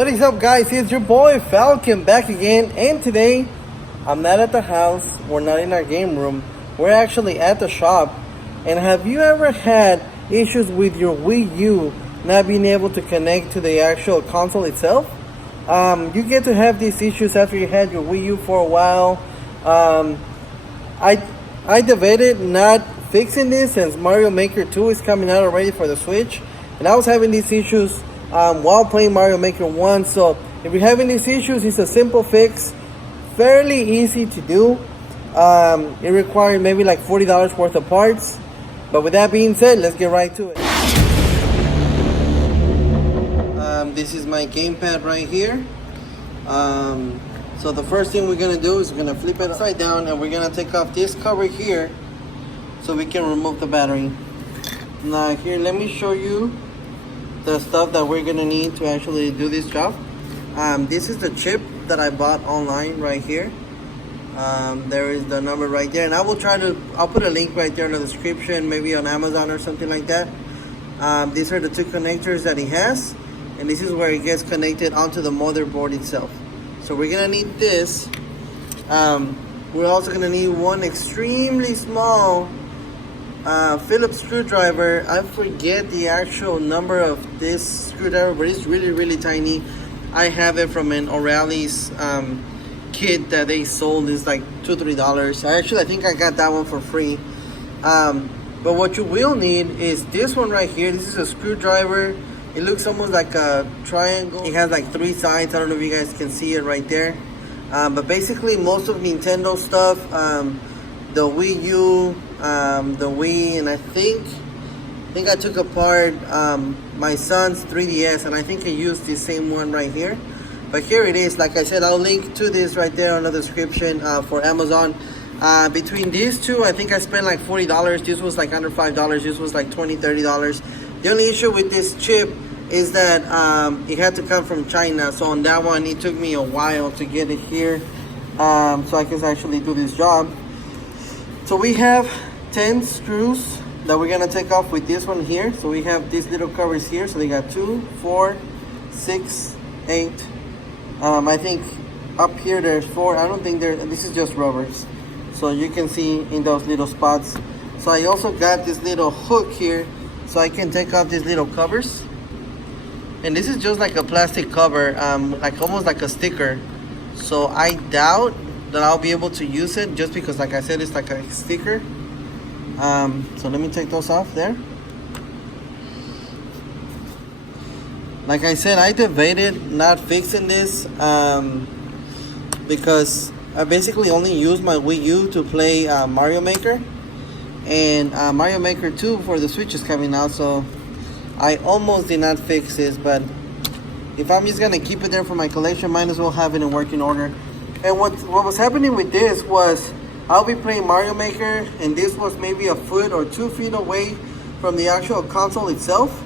What is up, guys? It's your boy Falcon back again, and today I'm not at the house. We're not in our game room. We're actually at the shop. And have you ever had issues with your Wii U not being able to connect to the actual console itself? You get to have these issues after you had your Wii U for a while. I debated not fixing this since Mario Maker 2 is coming out already for the Switch, and I was having these issues while playing Mario Maker 1. So if you're having these issues, it's a simple fix, fairly easy to do. It requires maybe like $40 worth of parts. But with that being said, let's get right to it. This is my gamepad right here. So the first thing we're gonna do is we're gonna flip it upside down, and we're gonna take off this cover here so we can remove the battery. Now here, let me show you the stuff that we're gonna need to actually do this job. This is the chip that I bought online right here. There is the number right there, and I'll put a link right there in the description, maybe on Amazon or something like that. These are the two connectors that he has, and this is where it gets connected onto the motherboard itself. So we're gonna need this. We're also gonna need one extremely small Phillips screwdriver. I forget the actual number of this screwdriver, but it's really tiny. I have it from an O'Reilly's kit that they sold. Is like $2-3. I think I got that one for free. But what you will need is this one right here. This is a screwdriver. It looks almost like a triangle. It has like 3 sides. I don't know if you guys can see it right there. But basically most of Nintendo stuff, the Wii U, the Wii, and I think I took apart my son's 3DS, and I think I used the same one right here. But here it is. Like I said, I'll link to this right there in the description for Amazon. Between these two, I think I spent like $40. This was like under $5. This was like $20-30. The only issue with this chip is that it had to come from China. So on that one, it took me a while to get it here, so I can actually do this job. So we have 10 screws that we're gonna take off with this one here. So we have these little covers here. So they got 2, 4, 6, 8. I think up here there's 4. I don't think this is just rubbers. So you can see in those little spots. So I also got this little hook here, so I can take off these little covers. And this is just like a plastic cover, like almost like a sticker. So I doubt that I'll be able to use it, just because, like I said, it's like a sticker. So let me take those off there. Like I said, I debated not fixing this because I basically only use my Wii U to play Mario Maker, and Mario Maker 2 for the Switch is coming out, so I almost did not fix this. But if I'm just gonna keep it there for my collection, might as well have it in working order. And what was happening with this was, I'll be playing Mario Maker, and this was maybe a foot or 2 feet away from the actual console itself,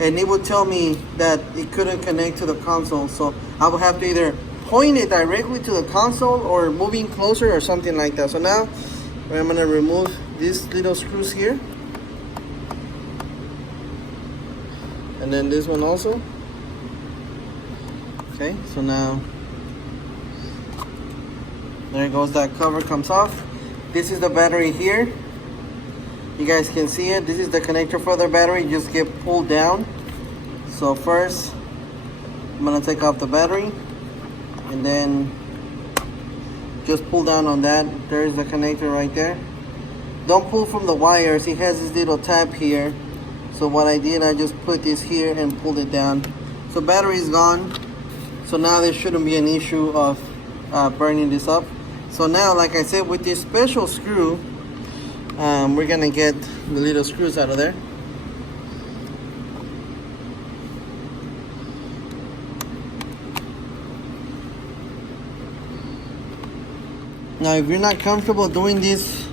and it would tell me that it couldn't connect to the console. So I would have to either point it directly to the console or moving closer or something like that. So now I'm gonna remove these little screws here, and then this one also. Okay, so now there goes, that cover comes off. This is the battery here. You guys can see it. This is the connector for the battery. You just get pulled down. So first I'm gonna take off the battery, and then just pull down on that. There's the connector right there. Don't pull from the wires. It has this little tab here. So what I did, I just put this here and pulled it down. So battery is gone. So now there shouldn't be an issue of burning this up. So now, like I said, with this special screw, we're gonna get the little screws out of there. Now, if you're not comfortable doing this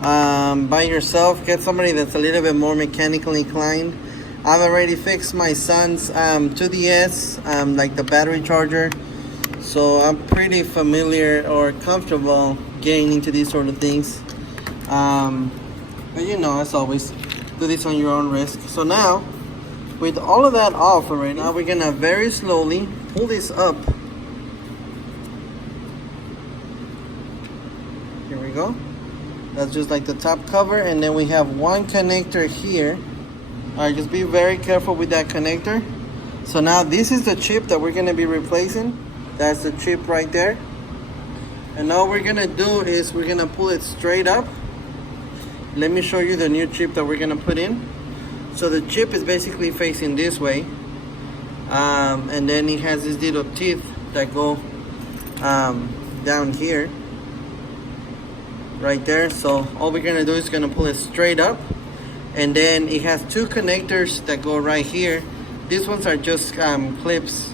by yourself, get somebody that's a little bit more mechanically inclined. I've already fixed my son's 2DS, like the battery charger. So I'm pretty familiar or comfortable getting into these sort of things. But you know, as always, do this on your own risk. So now with all of that off already, now we're gonna very slowly pull this up. Here we go. That's just like the top cover, and then we have one connector here. Alright, just be very careful with that connector. So now this is the chip that we're gonna be replacing. That's the chip right there. And all we're gonna do is we're gonna pull it straight up. Let me show you the new chip that we're gonna put in. So the chip is basically facing this way. And then it has these little teeth that go down here. Right there. So all we're gonna do is gonna pull it straight up. And then it has two connectors that go right here. These ones are just clips.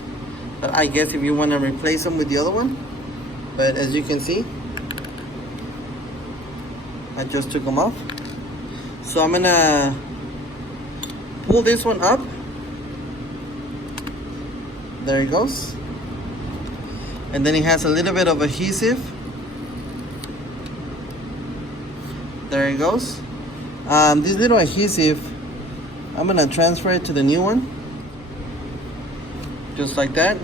I guess if you wanna replace them with the other one. But as you can see, I just took them off. So I'm gonna pull this one up. There it goes. And then it has a little bit of adhesive. There it goes. This little adhesive, I'm gonna transfer it to the new one. Just like that.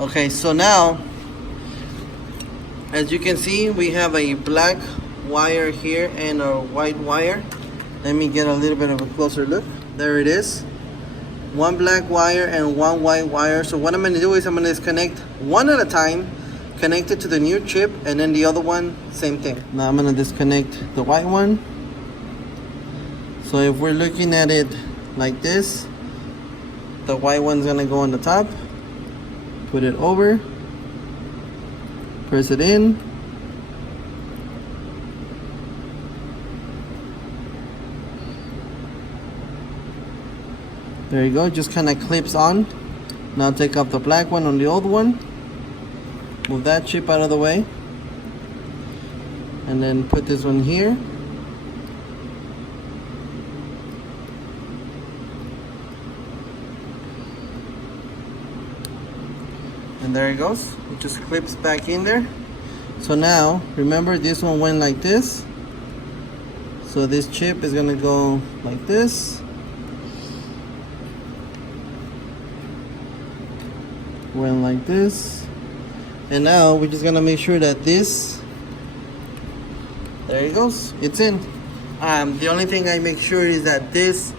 Okay, so now, as you can see, we have a black wire here and a white wire. Let me get a little bit of a closer look. There it is. One black wire and one white wire. So what I'm going to do is I'm going to disconnect one at a time, connect it to the new chip, and then the other one, same thing. Now I'm going to disconnect the white one. So if we're looking at it like this, the white one's going to go on the top. Put it over. Press it in. There you go, just kind of clips on. Now take off the black one on the old one. Move that chip out of the way. And then put this one here. And there it goes. It just clips back in there. So now, remember this one went like this. So this chip is gonna go like this. Went like this. And now we're just gonna make sure that this, there it goes, it's in. The only thing I make sure is that this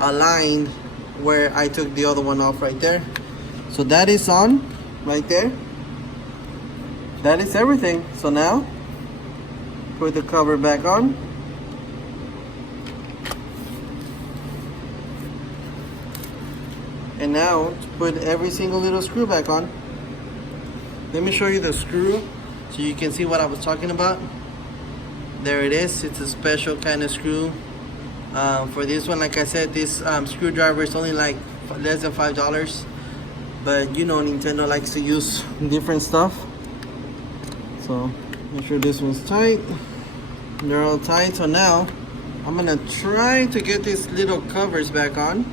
aligned where I took the other one off right there. So that is on right there. That is everything. So now put the cover back on. And now put every single little screw back on. Let me show you the screw so you can see what I was talking about. There it is. It's a special kind of screw. For this one, like I said, this screwdriver is only like less than $5. But you know, Nintendo likes to use different stuff. So make sure this one's tight. They're all tight. So now I'm gonna try to get these little covers back on.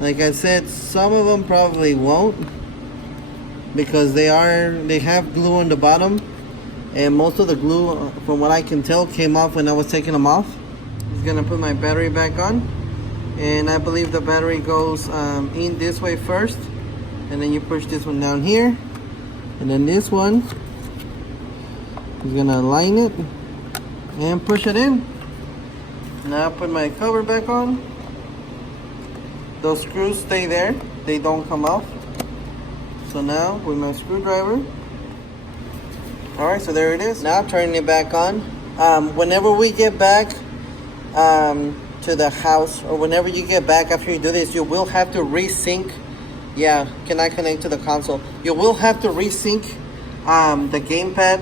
Like I said, some of them probably won't because they have glue on the bottom, and most of the glue, from what I can tell, came off when I was taking them off. I'm just gonna put my battery back on, and I believe the battery goes in this way first, and then you push this one down here, and then this one is gonna align it and push it in. Now put my cover back on. Those screws stay there, they don't come off. So now with my screwdriver, alright, so there it is. Now turning it back on. Whenever we get back to the house, or whenever you get back after you do this, you will have to resync. Yeah, can I connect to the console? You will have to resync the gamepad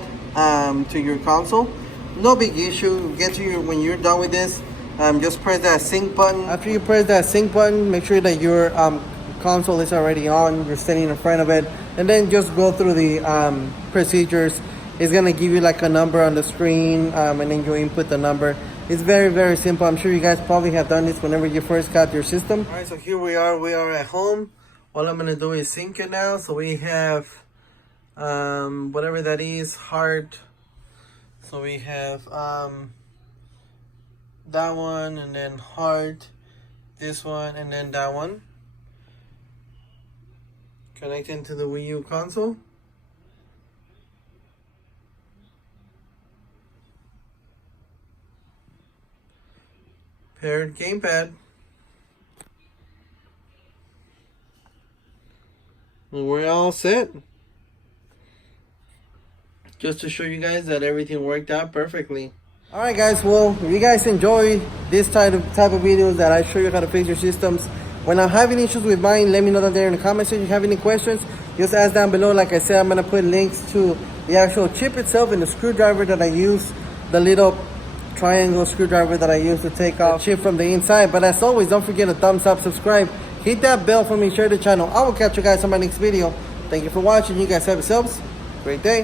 to your console. No big issue. Get to when you're done with this. Just press that sync button. After you press that sync button, make sure that your console is already on. You're standing in front of it, and then just go through the procedures. It's gonna give you like a number on the screen, and then you input the number. It's very, very simple. I'm sure you guys probably have done this whenever you first got your system. All right, so here we are. We are at home. All I'm gonna do is sync it now. So we have whatever that is, heart. So we have that one, and then heart, this one, and then that one. Connecting to the Wii U console. Paired gamepad. And we're all set. Just to show you guys that everything worked out perfectly. Alright guys, well, if you guys enjoy this type of videos that I show you how to fix your systems, when I'm having issues with mine, let me know down there in the comment section. If you have any questions, just ask down below. Like I said, I'm going to put links to the actual chip itself and the screwdriver that I use, the little triangle screwdriver that I use to take off the chip from the inside. But as always, don't forget to thumbs up, subscribe, hit that bell for me, share the channel. I will catch you guys on my next video. Thank you for watching. You guys have yourselves a great day.